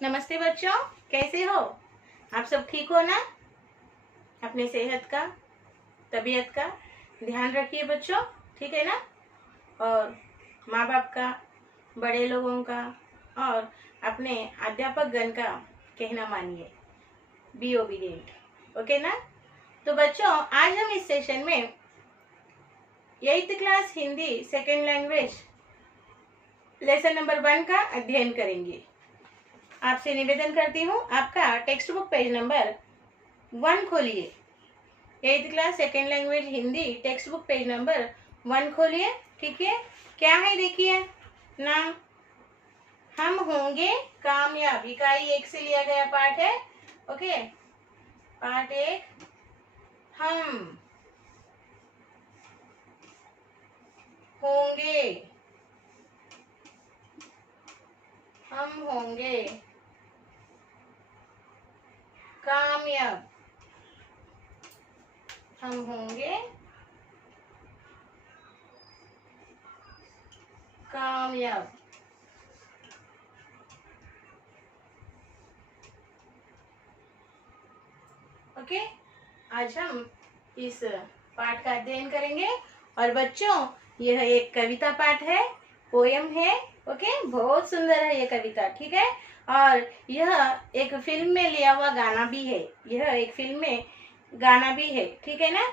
नमस्ते बच्चों, कैसे हो आप सब? ठीक हो ना? अपने सेहत का, तबीयत का ध्यान रखिए बच्चों, ठीक है ना? और माँ बाप का, बड़े लोगों का और अपने अध्यापक गण का कहना मानिए। बी ओबीडिएंट, ओके ना? तो बच्चों, आज हम इस सेशन में 8th class Hindi second language lesson number 1 का अध्ययन करेंगे। आपसे निवेदन करती हूँ, आपका टेक्स्ट बुक पेज नंबर 1 खोलिए। 8th class second language Hindi text book page number 1 खोलिए, ठीक है? क्या है देखिए, नाम हम होंगे कामयाब, इकाई 1 से लिया गया पाठ है, ओके? पाठ 1, हम होंगे, हम होंगे कामयाब, हम होंगे कामयाब। ओके, आज हम इस पाठ का अध्ययन करेंगे। और बच्चों, यह एक कविता पाठ है, पोयम है, ओके? बहुत सुंदर है ये कविता, ठीक है? और यह एक फिल्म में लिया हुआ गाना भी है, यह एक फिल्म में गाना भी है, ठीक है ना?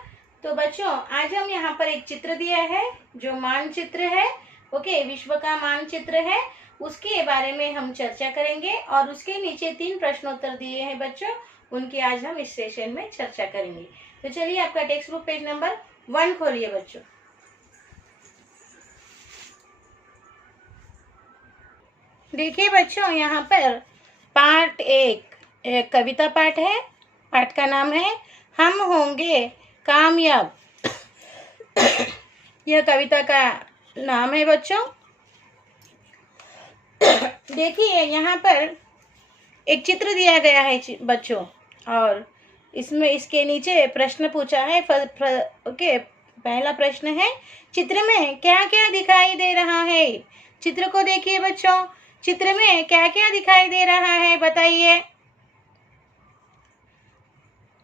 तो बच्चों, आज हम यहाँ पर एक चित्र दिया है जो मानचित्र है, ओके? विश्व का मानचित्र है, उसके बारे में हम चर्चा करेंगे और उसके नीचे 3 प्रश्नोत्तर दिए हैं बच्चों, उनकी आज हम इस सेशन में चर्चा करेंगे। तो चलिए, आपका टेक्स्ट बुक पेज नंबर 1 खोलिए बच्चों। देखिए बच्चों, यहाँ पर पाठ 1 कविता पाठ है। पाठ का नाम है हम होंगे कामयाब। यह कविता का नाम है बच्चों। देखिए, यहाँ पर एक चित्र दिया गया है बच्चों, और इसमें इसके नीचे प्रश्न पूछा है। ओके, पहला प्रश्न है, चित्र में क्या क्या दिखाई दे रहा है? चित्र को देखिए बच्चों, चित्र में क्या क्या दिखाई दे रहा है, बताइए।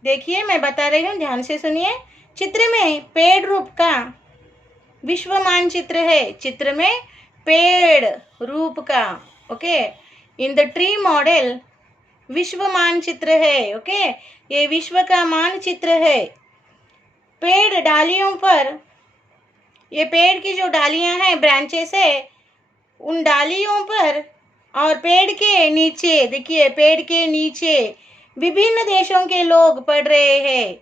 देखिए, मैं बता रही हूँ, ध्यान से सुनिए। चित्र में पेड़ रूप का विश्व मानचित्र है, चित्र में पेड़ रूप का, okay? In the tree model विश्व मानचित्र है, ओके? ये विश्व का मानचित्र है। पेड़ डालियों पर, ये पेड़ की जो डालियां हैं, ब्रांचेस है, उन डालियों पर और पेड़ के नीचे, देखिए पेड़ के नीचे विभिन्न देशों के लोग पढ़ रहे हैं,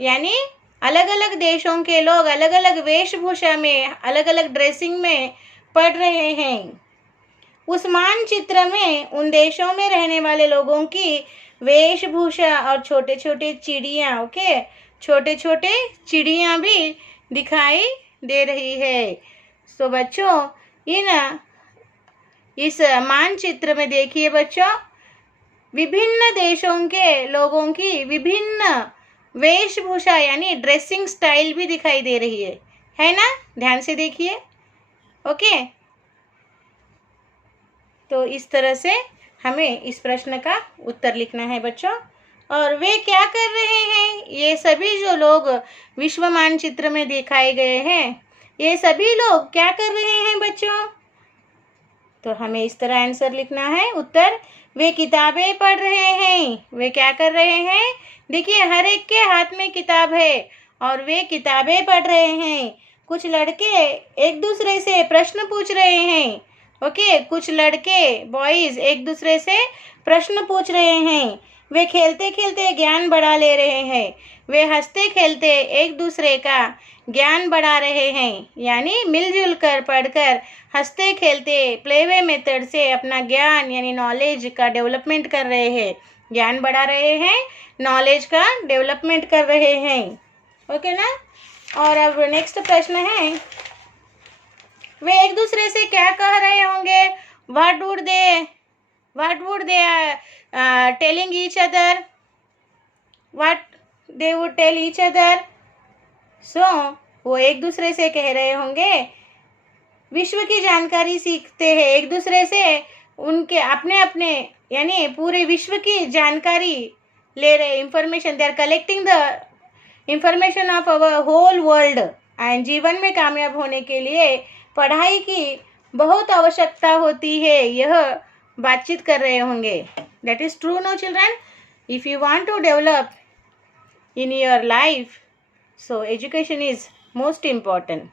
यानी अलग अलग देशों के लोग अलग अलग वेशभूषा में, अलग अलग ड्रेसिंग में पढ़ रहे हैं। उस मानचित्र में उन देशों में रहने वाले लोगों की वेशभूषा और छोटे छोटे चिड़िया, ओके? छोटे छोटे चिड़िया भी दिखाई दे रही है। तो बच्चों, इस मानचित्र में देखिए बच्चों, विभिन्न देशों के लोगों की विभिन्न वेशभूषा यानी ड्रेसिंग स्टाइल भी दिखाई दे रही है ना? ध्यान से देखिए, ओके? तो इस तरह से हमें इस प्रश्न का उत्तर लिखना है बच्चों। और वे क्या कर रहे हैं? ये सभी जो लोग विश्व मानचित्र में दिखाए गए हैं, ये सभी लोग क्या कर रहे हैं बच्चों? तो हमें इस तरह आंसर लिखना है, उत्तर। वे किताबें पढ़ रहे हैं। वे क्या कर रहे हैं? देखिए, हर एक के हाथ में किताब है और वे किताबें पढ़ रहे हैं। कुछ लड़के एक दूसरे से प्रश्न पूछ रहे हैं, ओके? कुछ लड़के, बॉयज, एक दूसरे से प्रश्न पूछ रहे हैं। वे खेलते खेलते ज्ञान बढ़ा ले रहे हैं। वे हंसते खेलते एक दूसरे का ज्ञान बढ़ा रहे हैं, यानी मिलजुल कर पढ़कर, हंसते खेलते प्लेवे मेथड से अपना ज्ञान यानी नॉलेज का डेवलपमेंट कर रहे हैं। ज्ञान बढ़ा रहे हैं, नॉलेज का डेवलपमेंट कर रहे हैं, ओके ना? और अब नेक्स्ट प्रश्न है, वे एक दूसरे से क्या कह रहे होंगे? What would they telling each other? What they would tell each other? So वो एक दूसरे से कह रहे होंगे, विश्व की जानकारी सीखते हैं, एक दूसरे से उनके अपने अपने यानी पूरे विश्व की जानकारी ले रहे, information, they are collecting the information of our whole world. And जीवन में कामयाब होने के लिए पढ़ाई की बहुत आवश्यकता होती है, यह बातचीत कर रहे होंगे। That is true no children. If you want to develop in your life, so education is most important.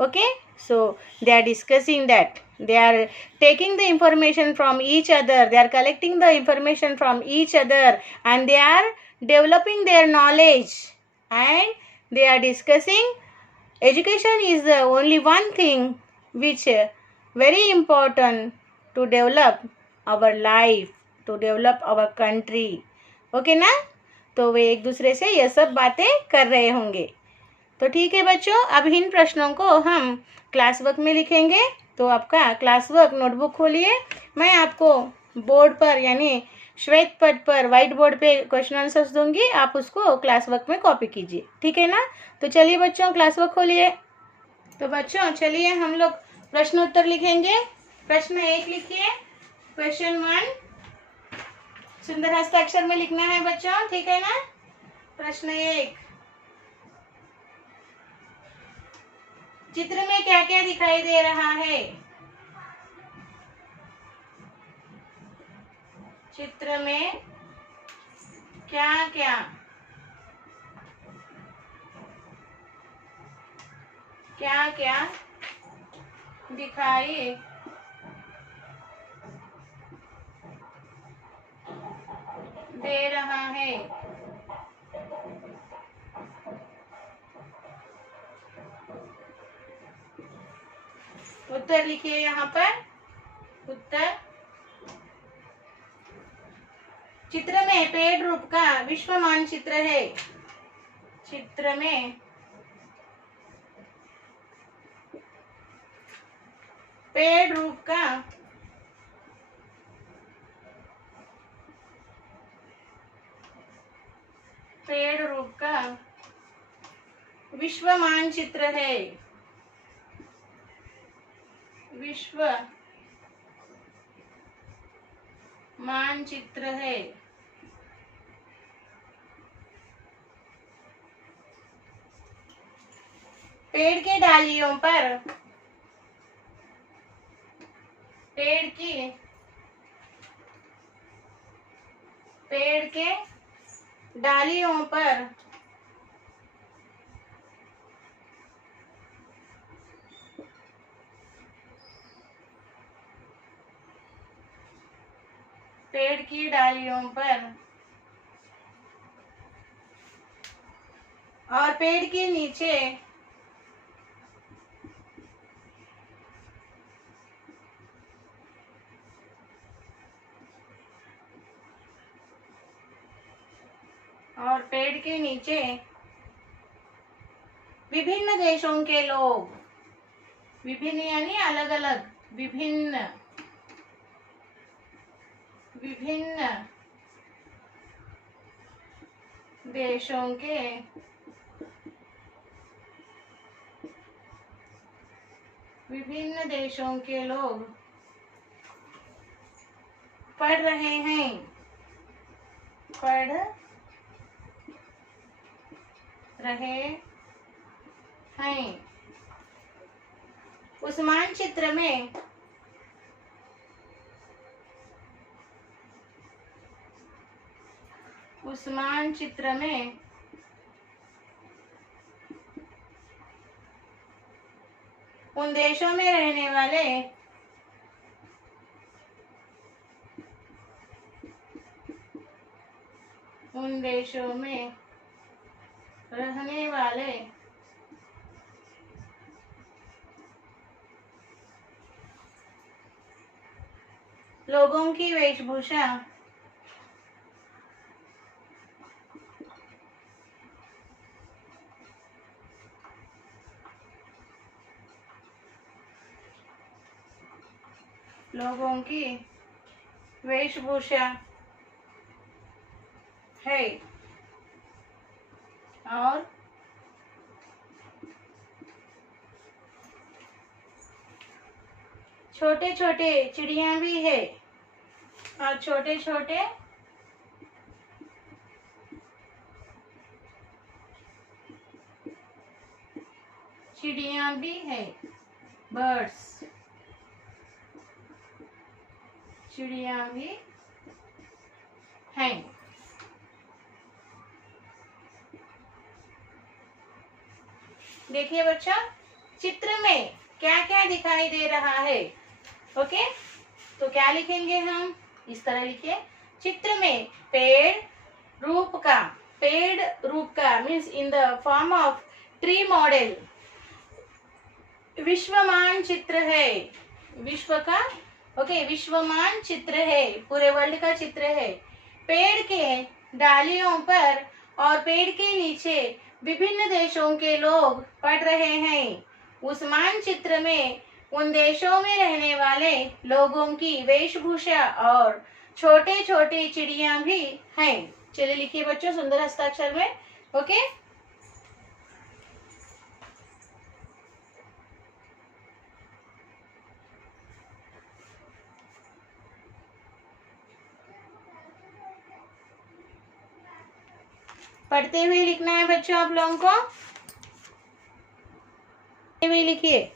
Okay, so they are discussing that, they are taking the information from each other, they are collecting the information from each other, and they are developing their knowledge, and they are discussing education is the only one thing which very important to develop our life, to develop our country. Okay ना? तो वे एक दूसरे से ये सब बातें कर रहे होंगे। तो ठीक है बच्चों, अब इन प्रश्नों को हम क्लास वर्क में लिखेंगे। तो आपका क्लास वर्क नोटबुक खोलिए, मैं आपको बोर्ड पर यानी श्वेत पट पर व्हाइट बोर्ड पे क्वेश्चन आंसर्स दूंगी, आप उसको क्लास वर्क में कॉपी कीजिए, ठीक है ना? तो चलिए बच्चों, क्लास वर्क खोलिए। तो बच्चों चलिए हम लोग प्रश्न उत्तर लिखेंगे। प्रश्न 1 लिखिए, क्वेश्चन 1 सुंदर हस्ताक्षर में लिखना है बच्चों, ठीक है ना? प्रश्न 1, चित्र में क्या क्या दिखाई दे रहा है? चित्र में क्या क्या क्या क्या दिखाई दे रहा है? उत्तर लिखिए यहाँ पर। उत्तर, चित्र में पेड़ रूप का विश्व मानचित्र है। चित्र में पेड़ रूप का विश्व मानचित्र है। विश्व मानचित्र है। पेड़ के डालियों पर पेड़ के डालियों पर पेड़ की डालियों पर और पेड़ के नीचे विभिन्न देशों के लोग, विभिन्न यानी अलग अलग, विभिन्न देशों के लोग पढ़ रहे हैं। उस मानचित्र में उन देशों में रहने वाले लोगों की वेशभूषा है और छोटे छोटे चिड़िया भी है और छोटे छोटे चिड़िया भी है। बर्ड्स, चिड़िया भी हैं। देखिए बच्चा, चित्र में क्या क्या दिखाई दे रहा है। ओके, तो क्या लिखेंगे हम? इस तरह लिखिए, चित्र में पेड़ रूप का means in the form of tree model विश्वमान चित्र है। विश्व का विश्वमान चित्र है, पूरे वर्ल्ड का चित्र है। पेड़ के डालियों पर और पेड़ के नीचे विभिन्न देशों के लोग पढ़ रहे हैं। उस मानचित्र में उन देशों में रहने वाले लोगों की वेशभूषा और छोटे छोटे चिड़िया भी हैं। चलिए लिखिए बच्चों सुंदर हस्ताक्षर में। ओके, पढ़ते हुए लिखना है बच्चों आप लोगों को। पढ़ते हुए लिखिए।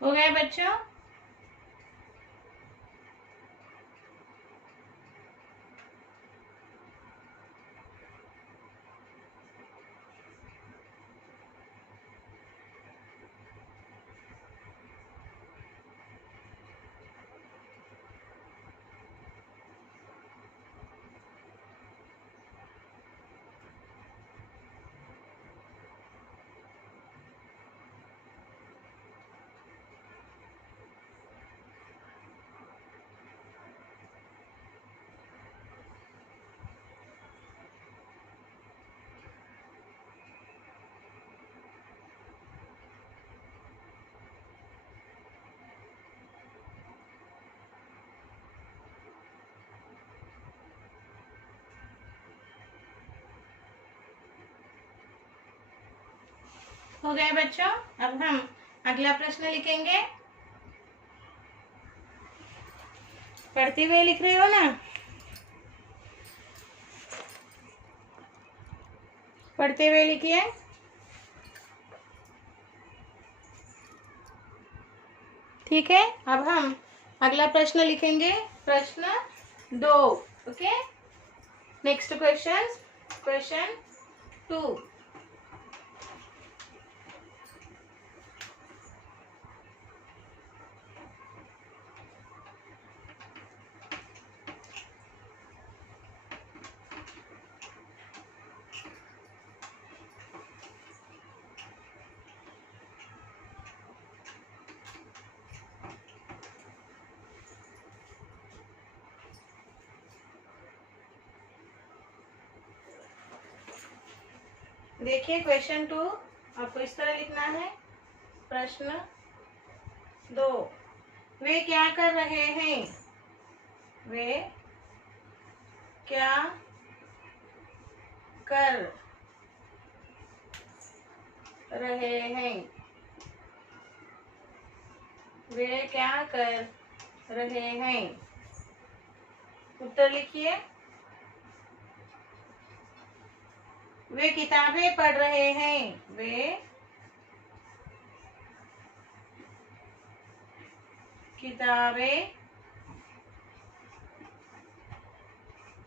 हो गए बच्चों? हो गए बच्चों? अब हम अगला प्रश्न लिखेंगे। पढ़ते हुए लिख रहे हो ना? पढ़ते हुए लिखिए। ठीक है, अब हम अगला प्रश्न लिखेंगे, प्रश्न 2। Okay, next question 2। देखिए क्वेश्चन 2 आपको इस तरह लिखना है। प्रश्न 2, वे क्या कर रहे हैं? वे क्या कर रहे हैं? वे क्या कर रहे हैं? उत्तर लिखिए। वे किताबें पढ़ रहे हैं। वे किताबें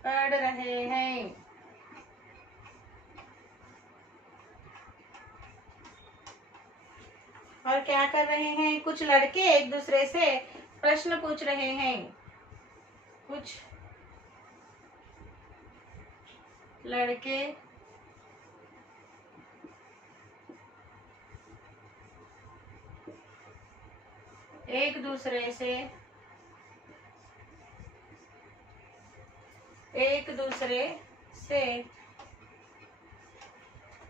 पढ़ रहे हैं। और क्या कर रहे हैं? कुछ लड़के एक दूसरे से प्रश्न पूछ रहे हैं। कुछ लड़के एक दूसरे से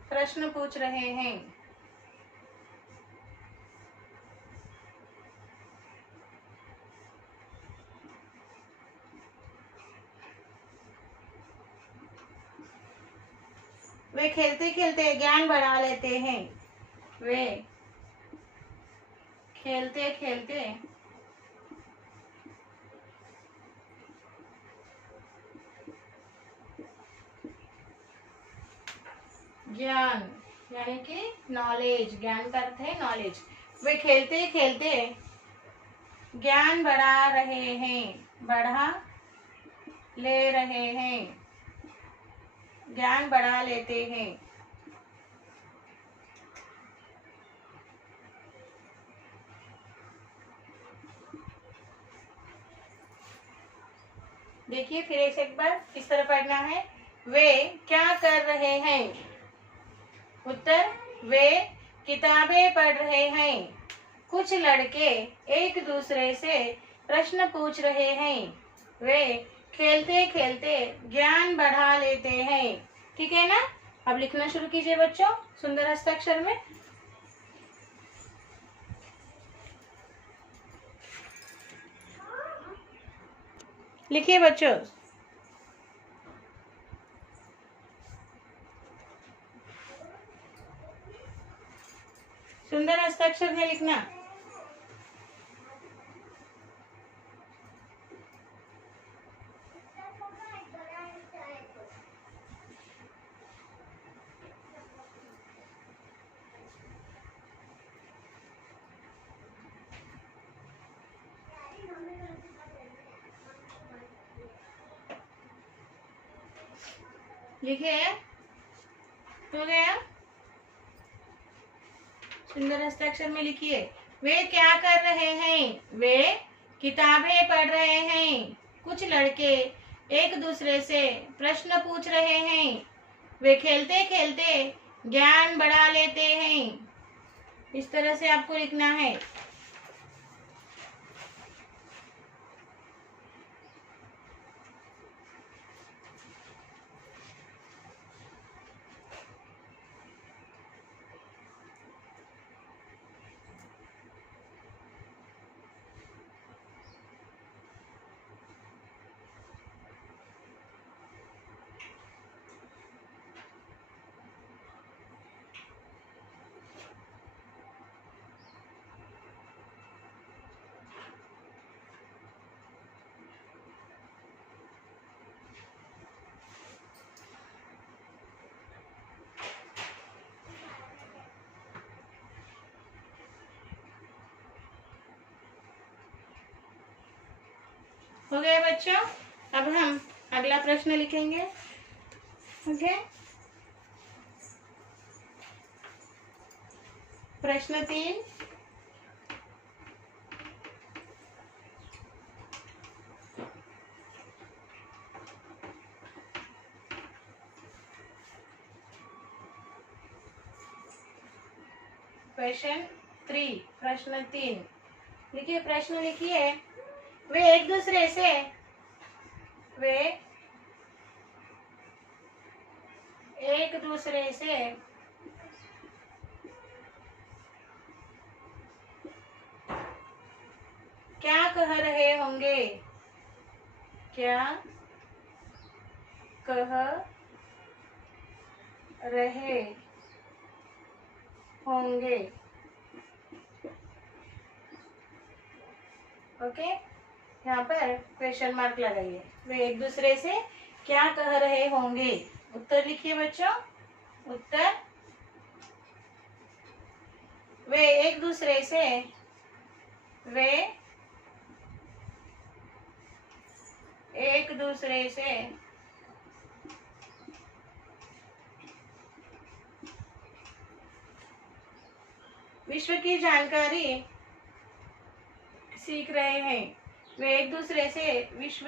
प्रश्न पूछ रहे हैं। वे खेलते खेलते ज्ञान बढ़ा लेते हैं। वे खेलते खेलते ज्ञान यानी कि नॉलेज, ज्ञान का अर्थ है नॉलेज। वे खेलते खेलते ज्ञान बढ़ा रहे हैं, बढ़ा ले रहे हैं, ज्ञान बढ़ा लेते हैं। देखिए फिर एक बार इस तरह पढ़ना है। वे क्या कर रहे हैं? उत्तर, वे किताबें पढ़ रहे हैं। कुछ लड़के एक दूसरे से प्रश्न पूछ रहे हैं। वे खेलते खेलते ज्ञान बढ़ा लेते हैं। ठीक है ना? अब लिखना शुरू कीजिए बच्चों, सुंदर हस्ताक्षर में। लिखिए बच्चों। सुंदर हस्ताक्षर में लिखना। लिखिए, हो गया? सुंदर हस्ताक्षर में लिखिए। वे क्या कर रहे हैं? वे किताबें पढ़ रहे हैं। कुछ लड़के एक दूसरे से प्रश्न पूछ रहे हैं। वे खेलते खेलते ज्ञान बढ़ा लेते हैं। इस तरह से आपको लिखना है। हो गया बच्चों? अब हम अगला प्रश्न लिखेंगे। ओके, प्रश्न 3, प्रश्न 3 लिखिए। प्रश्न लिखिए। वे एक दूसरे से क्या कह रहे होंगे? क्या कह रहे होंगे? ओके, यहाँ पर क्वेश्चन मार्क लगाइए। वे एक दूसरे से क्या कह रहे होंगे? उत्तर लिखिए बच्चों। उत्तर, वे एक दूसरे से विश्व की जानकारी सीख रहे हैं। वे एक दूसरे से विश्व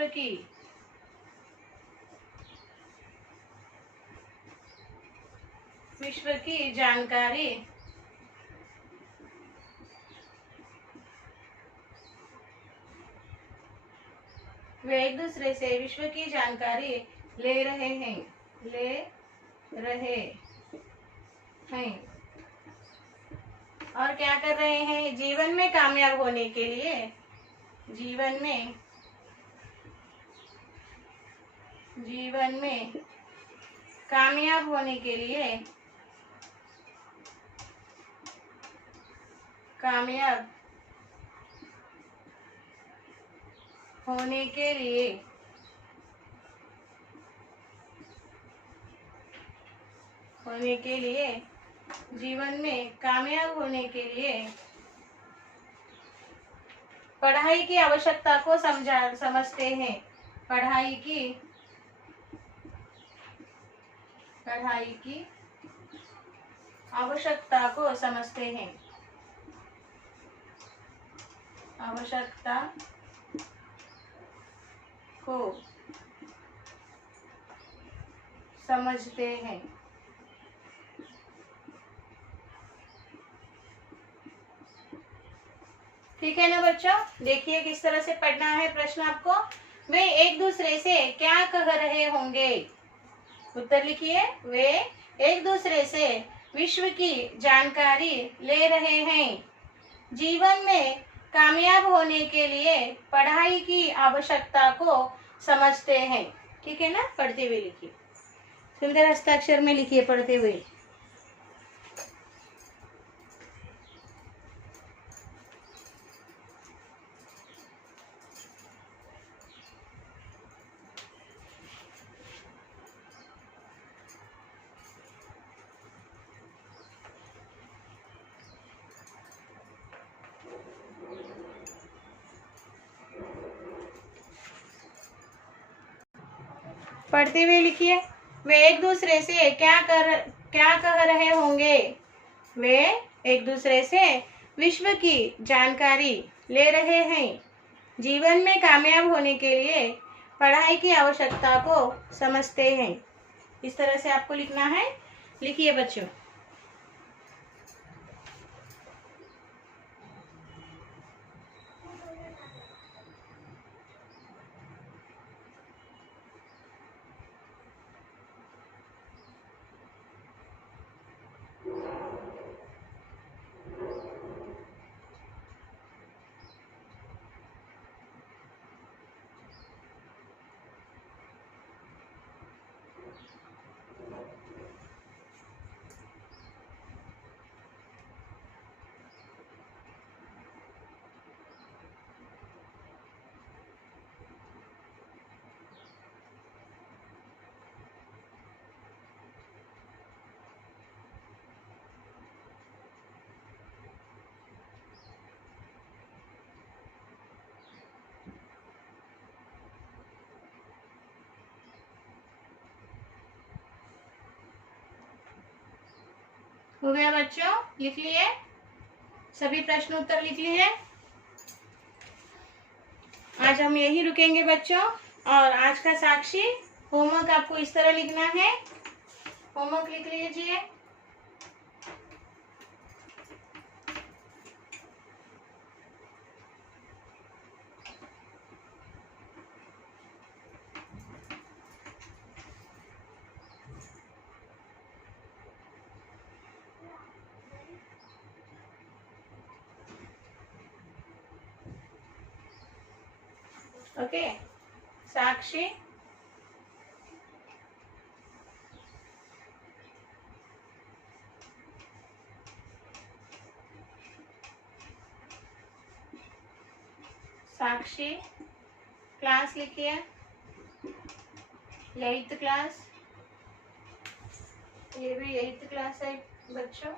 की जानकारी ले रहे हैं। और क्या कर रहे हैं? जीवन में कामयाब होने के लिए पढ़ाई की आवश्यकता को समझते हैं। पढ़ाई की आवश्यकता को समझते हैं। ठीक है ना बच्चों? देखिए किस तरह से पढ़ना है प्रश्न आपको। वे एक दूसरे से क्या कह रहे होंगे? उत्तर लिखिए। वे एक दूसरे से विश्व की जानकारी ले रहे हैं। जीवन में कामयाब होने के लिए पढ़ाई की आवश्यकता को समझते हैं। ठीक है ना? पढ़ते हुए लिखिए। सुंदर हस्ताक्षर में लिखिए पढ़ते हुए। पढ़ते हुए लिखिए। वे एक दूसरे से क्या कह रहे होंगे? वे एक दूसरे से विश्व की जानकारी ले रहे हैं। जीवन में कामयाब होने के लिए पढ़ाई की आवश्यकता को समझते हैं। इस तरह से आपको लिखना है। लिखिए बच्चों। हो गया बच्चों? लिख लिए? सभी प्रश्न उत्तर लिख लिए हैं। आज हम यही रुकेंगे बच्चों। और आज का साक्षी होमवर्क आपको इस तरह लिखना है। होमवर्क लिख लीजिए। ओके, साक्षी साक्षी क्लास लिखिए, 8th क्लास। ये भी 8th क्लास है बच्चों।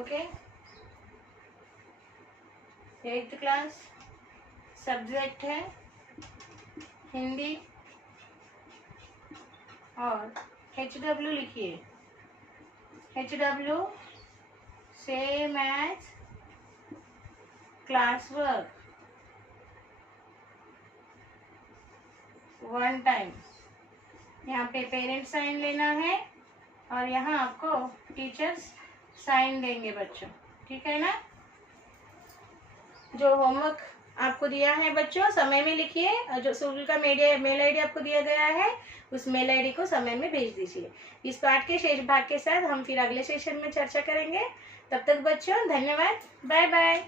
Okay, 8th class. सब्जेक्ट है हिंदी। और HW लिखिए, HW same as class work, 1 time. यहाँ पे पेरेंट्स साइन लेना है और यहाँ आपको टीचर्स साइन देंगे बच्चों, ठीक है ना। जो होमवर्क आपको दिया है बच्चों समय में लिखिए, और जो स्कूल का मेल आईडी आपको दिया गया है उस मेल आईडी को समय में भेज दीजिए। इस पाठ के शेष भाग के साथ हम फिर अगले सेशन में चर्चा करेंगे। तब तक बच्चों धन्यवाद, बाय बाय।